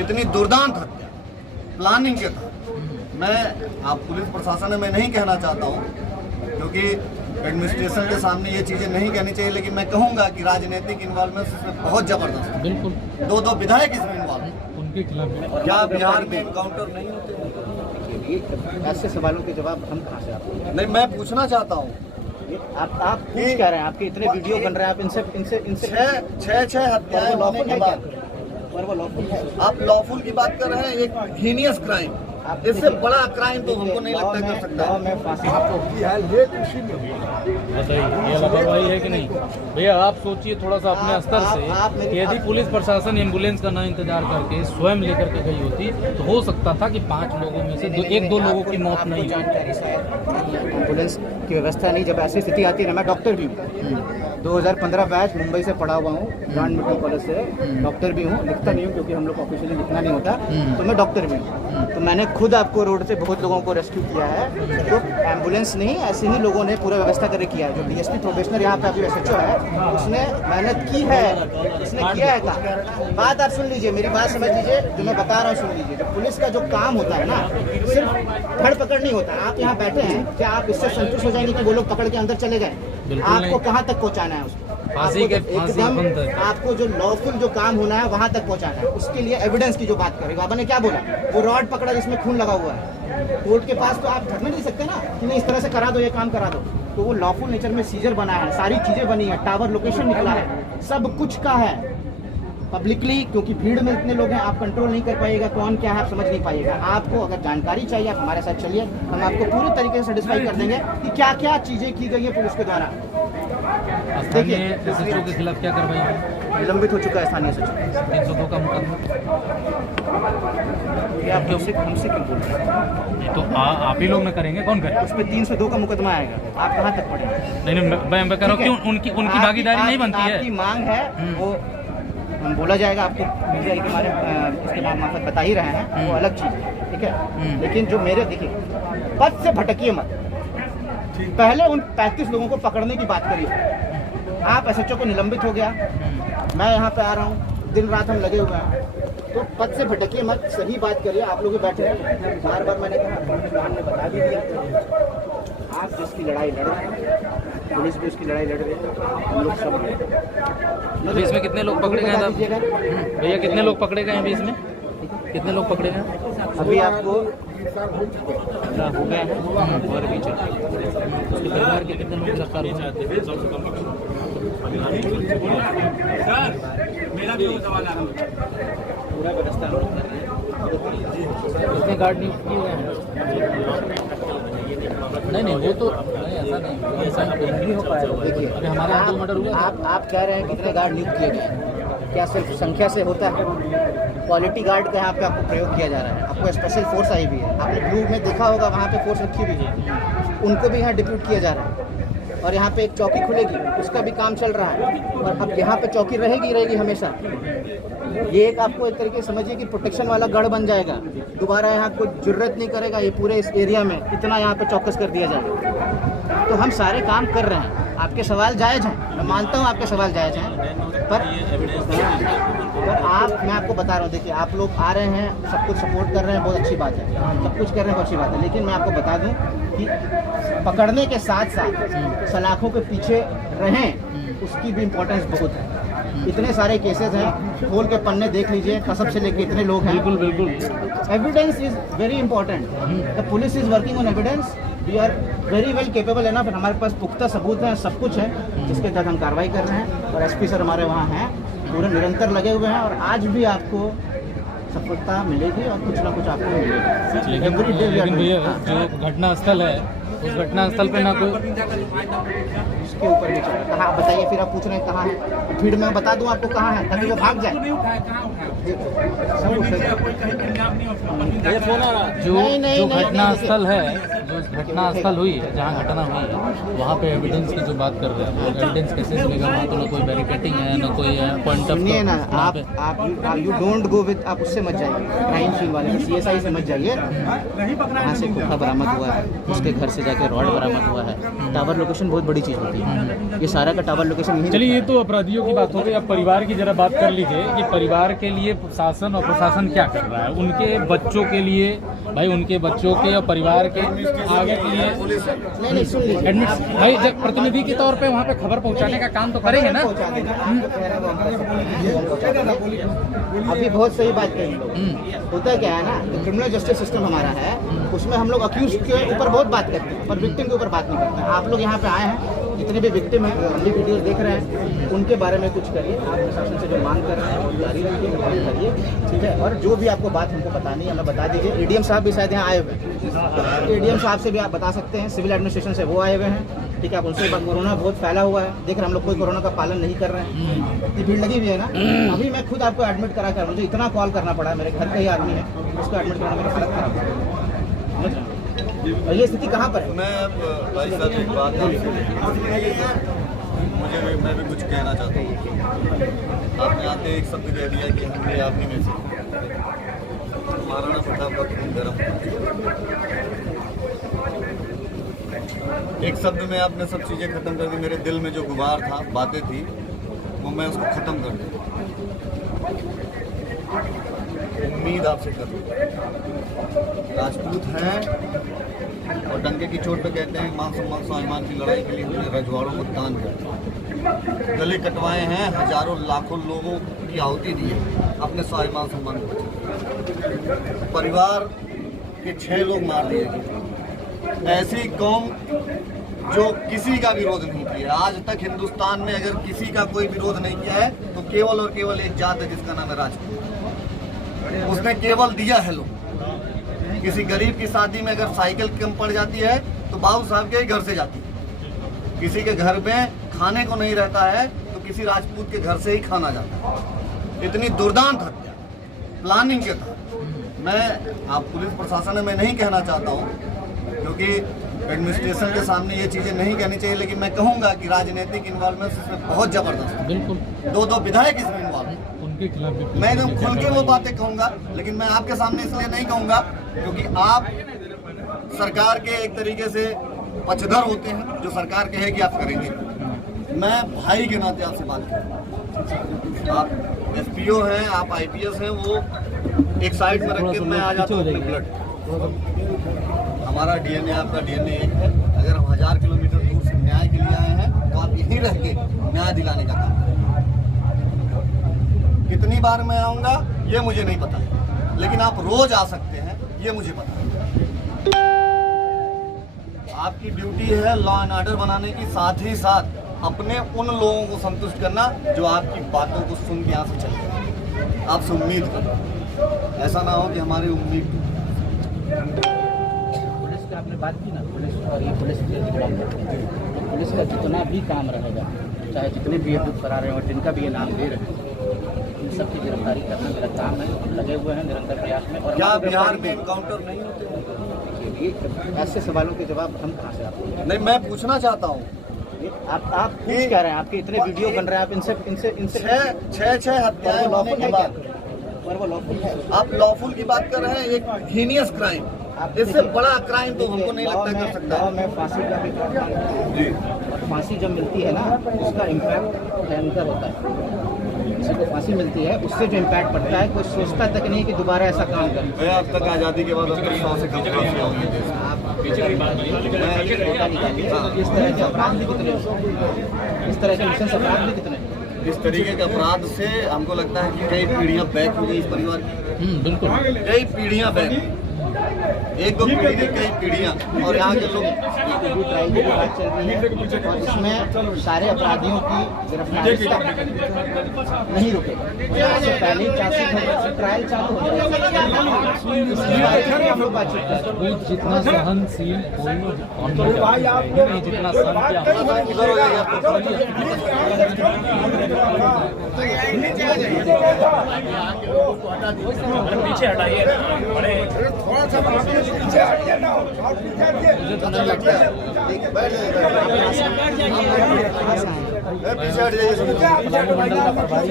इतनी दुर्दांत हत्या प्लानिंग के था। मैं आप पुलिस प्रशासन में नहीं कहना चाहता हूँ क्योंकि एडमिनिस्ट्रेशन के सामने ये चीज़ें नहीं कहनी चाहिए, लेकिन मैं कहूँगा कि राजनीतिक इन्वॉल्वमेंट इसमें बहुत जबरदस्त है। बिल्कुल 2 विधायक इसमें इन्वॉल्व, उनके खिलाफ क्या बिहार में इनकाउंटर नहीं होते? ऐसे सवालों के जवाब हम कहाँ से आपको? नहीं, मैं पूछना चाहता हूँ, आप पूछ क्या रहे हैं? आपके इतने वीडियो बन रहे हैं, आप इनसे छह हत्याएं होने के बाद पर वो लॉफुल है। आप लॉफुल की बात कर रहे हैं, एक हीनियस क्राइम, इससे बड़ा क्राइम तो हमको नहीं लगता कर सकता। मैं फांसी आपको बताइए, ये लापरवाही है कि नहीं? भैया आप सोचिए थोड़ा सा अपने स्तर से कि यदि पुलिस प्रशासन एम्बुलेंस का ना इंतजार करके स्वयं लेकर के गई होती तो हो सकता था कि 5 लोगों में से 1-2 लोगों की मौत नहीं हुई। एम्बुलेंस की व्यवस्था नहीं, जब ऐसी स्थिति आती है। मैं डॉक्टर भी हूँ, 2015 बैच मुंबई से पढ़ा हुआ हूँ, ग्रांड मेडिकल कॉलेज से डॉक्टर भी हूँ। लिखता नहीं हूँ क्योंकि हम लोग को ऑफिशियली लिखना नहीं होता, तो मैं डॉक्टर भी हूँ। तो मैंने खुद आपको रोड से बहुत लोगों को रेस्क्यू किया है। तो एम्बुलेंस नहीं, ऐसे ही लोगों ने पूरा व्यवस्था करके किया है। जो डीएसपी प्रोबेशनर यहाँ पे अभी SHO है, उसने मेहनत की है, उसने किया है काम। बात आप सुन लीजिए, मेरी बात समझ लीजिए, जो मैं बता रहा हूँ सुन लीजिए। जो पुलिस का जो काम होता है ना, सिर्फ धड़ पकड़ नहीं होता। आप यहाँ बैठे हैं, क्या आप इससे संतुष्ट हो जाएंगे कि वो लोग पकड़ के अंदर चले गए? आपको कहाँ तक पहुँचाना है उसको? आपको जो लॉफुल जो काम होना है वहां तक पहुंचाना है। उसके लिए एविडेंस की जो बात करेगा, आपने क्या बोला? वो रॉड पकड़ा जिसमें खून लगा हुआ है, कोर्ट के पास तो आप धरने नहीं सकते ना कि नहीं इस तरह से करा दो, ये काम करा दो। तो वो लॉफुल नेचर में सीजर बना है, सारी चीजें बनी है, टावर लोकेशन निकला है, सब कुछ का है पब्लिकली। क्योंकि भीड़ में इतने लोग हैं, आप कंट्रोल नहीं कर पाइएगा कौन क्या है, आप समझ नहीं पाइएगा। आपको अगर जानकारी चाहिए, आप हमारे साथ चलिए, हम आपको पूरी तरीके से सेटिस्फाई कर देंगे कि क्या क्या चीजें की गई है पुलिस के द्वारा। देखिए SHO के खिलाफ क्या कार्रवाई निलंबित हो चुका है स्थानीय सचिव। 302 का मुकदमा। ये आप हमसे क्यों बोल रहे हैं? तो आप ही लोग न करेंगे, कौन करे? उस पर 302 का मुकदमा आएगा। आप कहाँ तक पढ़े? नहीं, मैं कह रहा हूँ कि उनकी भागीदारी नहीं बनती है। आपकी मांग है वो बोला जाएगा, आपको मीडिया के बारे में उसके बाद मार्फत बता ही रहे हैं, वो अलग चीज़ है, ठीक है। लेकिन जो मेरे देखिए, पद से भटकिए मत। पहले उन 35 लोगों को पकड़ने की बात करिए। आप SHO को निलंबित हो गया, मैं यहाँ पे आ रहा हूँ, दिन रात हम लगे हुए हैं, तो पद से भटकिए मत, सही बात करिए। आप लोग बैठे हैं, बार बार मैंने कहा, हमने बता भी दिया। आप जिसकी लड़ाई लड़ रहे हैं, पुलिस भी उसकी लड़ाई लड़ रही है, हम लोग सब लड़। अभी इसमें कितने लोग पकड़े गए हैं भैया? कितने लोग पकड़े गए हैं अभी इसमें? कितने लोग पकड़े गए अभी? आपको हो गया है और भी चल रहा है। उसके परिवार के कितने लोग गिरफ्तार हुए? पूरा व्यवस्था हम लोग कर रहे हैं। कितने गार्ड नियुक्त किए गए हैं? नहीं, वो तो नहीं, ऐसा नहीं हो पाएगा। देखिए, अभी हमारे 2 मर्डर हुए। आप कह रहे हैं कितने गार्ड नियुक्त किए गए? क्या सिर्फ संख्या से होता है? क्वालिटी गार्ड का यहाँ पे आपको प्रयोग किया जा रहा है। आपको स्पेशल फोर्स आई भी है, आपने ब्लू में देखा होगा, वहाँ पे फोर्स रखी हुई है, उनको भी यहाँ डिप्यूट किया जा रहा है। और यहाँ पे एक चौकी खुलेगी, उसका भी काम चल रहा है। और अब यहाँ पे चौकी रहेगी हमेशा। ये एक आपको एक तरीके से समझिए कि प्रोटेक्शन वाला गढ़ बन जाएगा। दोबारा यहाँ कोई जरूरत नहीं करेगा, ये पूरे इस एरिया में इतना यहाँ पे चौकस कर दिया जाएगा। तो हम सारे काम कर रहे हैं। आपके सवाल जायज़ हैं, मैं मानता हूँ आपके सवाल जायज़ हैं, पर मैं आपको बता रहा हूँ, देखिए आप लोग आ रहे हैं, सब कुछ सपोर्ट कर रहे हैं, बहुत अच्छी बात है, सब कुछ कर रहे हैं, बहुत अच्छी बात है। लेकिन मैं आपको बता दूँ कि पकड़ने के साथ साथ सलाखों के पीछे रहें, उसकी भी इम्पोर्टेंस बहुत है। इतने सारे केसेस हैं, खोल के पन्ने देख लीजिए, कसब से लेके इतने लोग हैं। बिल्कुल। Evidence is very important. The police is working on evidence. We are very well capable है ना, फिर हमारे पास पुख्ता सबूत हैं, सब कुछ है, जिसके तहत हम कार्रवाई कर रहे हैं। और SP सर हमारे वहाँ हैं, पूरे निरंतर लगे हुए हैं, और आज भी आपको सफलता मिलेगी और कुछ ना कुछ आपको मिलेगा। लेकिन भैया जो घटना स्थल है, उस घटना स्थल पे ना कोई उसके ऊपर भी चल रहा है। कहाँ बताइए, फिर आप पूछ रहे हैं कहाँ है? भीड़ में बता दूं आपको कहाँ है, ताकि वो भाग जाए। जो घटना स्थल है, जो घटना स्थल हुई है, जहाँ घटना हुई है वहाँ पे एविडेंस की जो बात कर रहे हैं, एविडेंस कैसे मिलेगा? वहाँ तो ना कोई बैरिकेटिंग है, ना कोई पॉइंट ऑफ। सुनिए ना, आप यू डोंट गो विद, आप उससे मत जाइए, क्राइम सीन वाले CSI से मत जाइए। वहाँ से कुत्ता बरामद हुआ है, उसके घर से जाके रॉड बरामद हुआ है। टावर लोकेशन बहुत बड़ी चीज़ होती है, ये सारा का टावर लोकेशन यही। चलिए, ये तो अपराधियों की बात हो गई। अब परिवार की जरा बात कर लीजिए कि परिवार के लिए शासन और प्रशासन क्या कर रहा है, उनके बच्चों के लिए, भाई उनके बच्चों के और परिवार के आगे के लिए नहीं सुन लीजिए, एडमिट, भाई जब प्रतिनिधि के तौर पे वहाँ पे खबर पहुँचाने का काम तो करेंगे ना। अभी बहुत सही बात कही लोग। होता क्या है ना, जो क्रिमिनल जस्टिस सिस्टम हमारा है उसमें हम लोग अक्यूज के ऊपर बहुत बात करते हैं पर विक्टिम के ऊपर बात नहीं करते हैं। आप लोग यहाँ पे आए हैं, जितने भी विक्टिम हैं, हम भी वीडियोस देख रहे हैं, उनके बारे में कुछ करिए। आप प्रशासन से जो मांग कर रहे हैं वो जारी रखिए, बात करिए, ठीक है। और जो भी आपको बात हमको बतानी है हमें बता दीजिए। ADM साहब भी शायद यहाँ आए हुए हैं, ADM साहब से भी आप बता सकते हैं, सिविल एडमिनिस्ट्रेशन से वो आए हुए हैं, ठीक है। आप उनसे कोरोना बहुत फैला हुआ है, देख रहे हम लोग कोई कोरोना का पालन नहीं कर रहे हैं, इतनी भीड़ लगी हुई है ना। अभी मैं खुद आपको एडमिट करा कर, मुझे इतना कॉल करना पड़ा, मेरे घर का ही आदमी है, उसको एडमिट कराना मेरा हालत खराब है। और ये स्थिति कहाँ पर है? मैं भाई साहब एक बात मैं भी कुछ कहना चाहता हूँ। आपने आते एक शब्द कह दिया कि हम ये आप ही में से महाराणा प्रताप का खून गर्म। एक शब्द में आपने सब चीज़ें खत्म कर दी। मेरे दिल में जो गुबार था, बातें थी, वो मैं उसको ख़त्म कर दी। उम्मीद आपसे कर रहा हूँ, राजपूत हैं और डंके की चोट पे कहते हैं मान सम्मान स्वाभिमान की लड़ाई के लिए हमने रजवाड़ों को दान किया, गले कटवाए हैं, हजारों लाखों लोगों की आहुति दी है अपने स्वाभिमान सम्मान को। परिवार के 6 लोग मार दिए गए। ऐसी कौम जो किसी का विरोध नहीं किया आज तक हिंदुस्तान में, अगर किसी का कोई विरोध नहीं किया है तो केवल और केवल एक जात है जिसका नाम है राजपूत। उसने केवल दिया है लोग। किसी गरीब की शादी में अगर साइकिल कम पड़ जाती है तो बाबू साहब के ही घर से जाती है। किसी के घर में खाने को नहीं रहता है तो किसी राजपूत के घर से ही खाना जाता है। इतनी दुर्दांत हत्या प्लानिंग के तहत। मैं आप पुलिस प्रशासन में मैं नहीं कहना चाहता हूँ क्योंकि एडमिनिस्ट्रेशन के सामने ये चीज़ें नहीं कहनी चाहिए, लेकिन मैं कहूँगा कि राजनीतिक इन्वॉल्वमेंट इसमें बहुत ज़बरदस्त है। बिल्कुल 2 विधायक इसमें इन्वॉल्व, उनके खिलाफ भी मैं एकदम खुल के वो बातें कहूँगा, लेकिन मैं आपके सामने इसलिए नहीं कहूँगा क्योंकि आप सरकार के एक तरीके से पक्षधर होते हैं, जो सरकार कहेगी आप करेंगे। मैं भाई के नाते आपसे बात करूँ, आप SPO हैं, आप IPS हैं, वो एक साइड में रख के मैं आ जाता हूँ अपने ब्लड। हमारा DNA आपका DNA एक है। अगर हम 1000 किलोमीटर दूर से न्याय के लिए आए हैं तो आप यहीं रह के न्याय दिलाने का काम करें। कितनी बार मैं आऊँगा ये मुझे नहीं पता, लेकिन आप रोज आ सकते हैं ये मुझे पता है। आपकी ड्यूटी है लॉ एंड ऑर्डर बनाने की, साथ ही साथ अपने उन लोगों को संतुष्ट करना जो आपकी बातों को सुन के यहाँ से चले। आपसे उम्मीद करें, ऐसा ना हो कि हमारी उम्मीद। पुलिस का आपने बात की ना, पुलिस और ये पुलिस का जितना भी काम रहेगा, चाहे जितने भी अभियुक्त करा रहे हैं और जिनका भी ये नाम दे रहे हैं, इन सब की गिरफ्तारी करना मेरा काम है। हम लगे हुए हैं निरंतर प्रयास में। और क्या बिहार में एनकाउंटर नहीं होते? ऐसे सवालों के जवाब हम कहाँ से आपको दें? नहीं, मैं पूछना चाहता हूँ। आप पूछ क्या रहे हैं? आपके इतने वीडियो बन रहे हैं, आप इनसे छह हत्याएं होने के बाद पर वो लॉफुल है। आप लॉफुल की बात कर रहे हैं, एक हीनियस क्राइम, इससे बड़ा क्राइम तो हमको नहीं लगता कर सकता है। मैं फांसी का भी प्रावधान है जी, और फांसी जब मिलती है ना उसका इम्पैक्ट भयंकर होता है। किसी को फांसी मिलती है उससे जो इम्पैक्ट पड़ता है, कोई सोचता तक नहीं कि दोबारा ऐसा काम करें। मैं अब तक आज़ादी के बाद 100 से कम फांसियां हुई हैं। आप इस तरह के अपराध भी कितने, इस तरह के मिशन अपराध भी कितने। इस तरीके के अपराध से हमको लगता है कि कई पीढ़ियां बैक हो गई इस परिवार की। बिल्कुल कई पीढ़ियां बैक, 1-2 पीढ़ी नहीं, कई पीढ़ियां। और यहाँ के लोग ट्रायल की बात चल रही है और इसमें सारे अपराधियों की गिरफ्तारी नहीं रुके। इससे पहले ही ट्रायल चालू हो जाएगा। हम लोग बातचीत करें। जितना सहनशील कोई जितना सहन किया किधर हो जाएगा पीछे हटाइए। मुझे तो नहीं लगता है। ठीक है, बैठ जाइए, बैठ जाइए। पीछे हट जाइए। मंडल का प्रभारी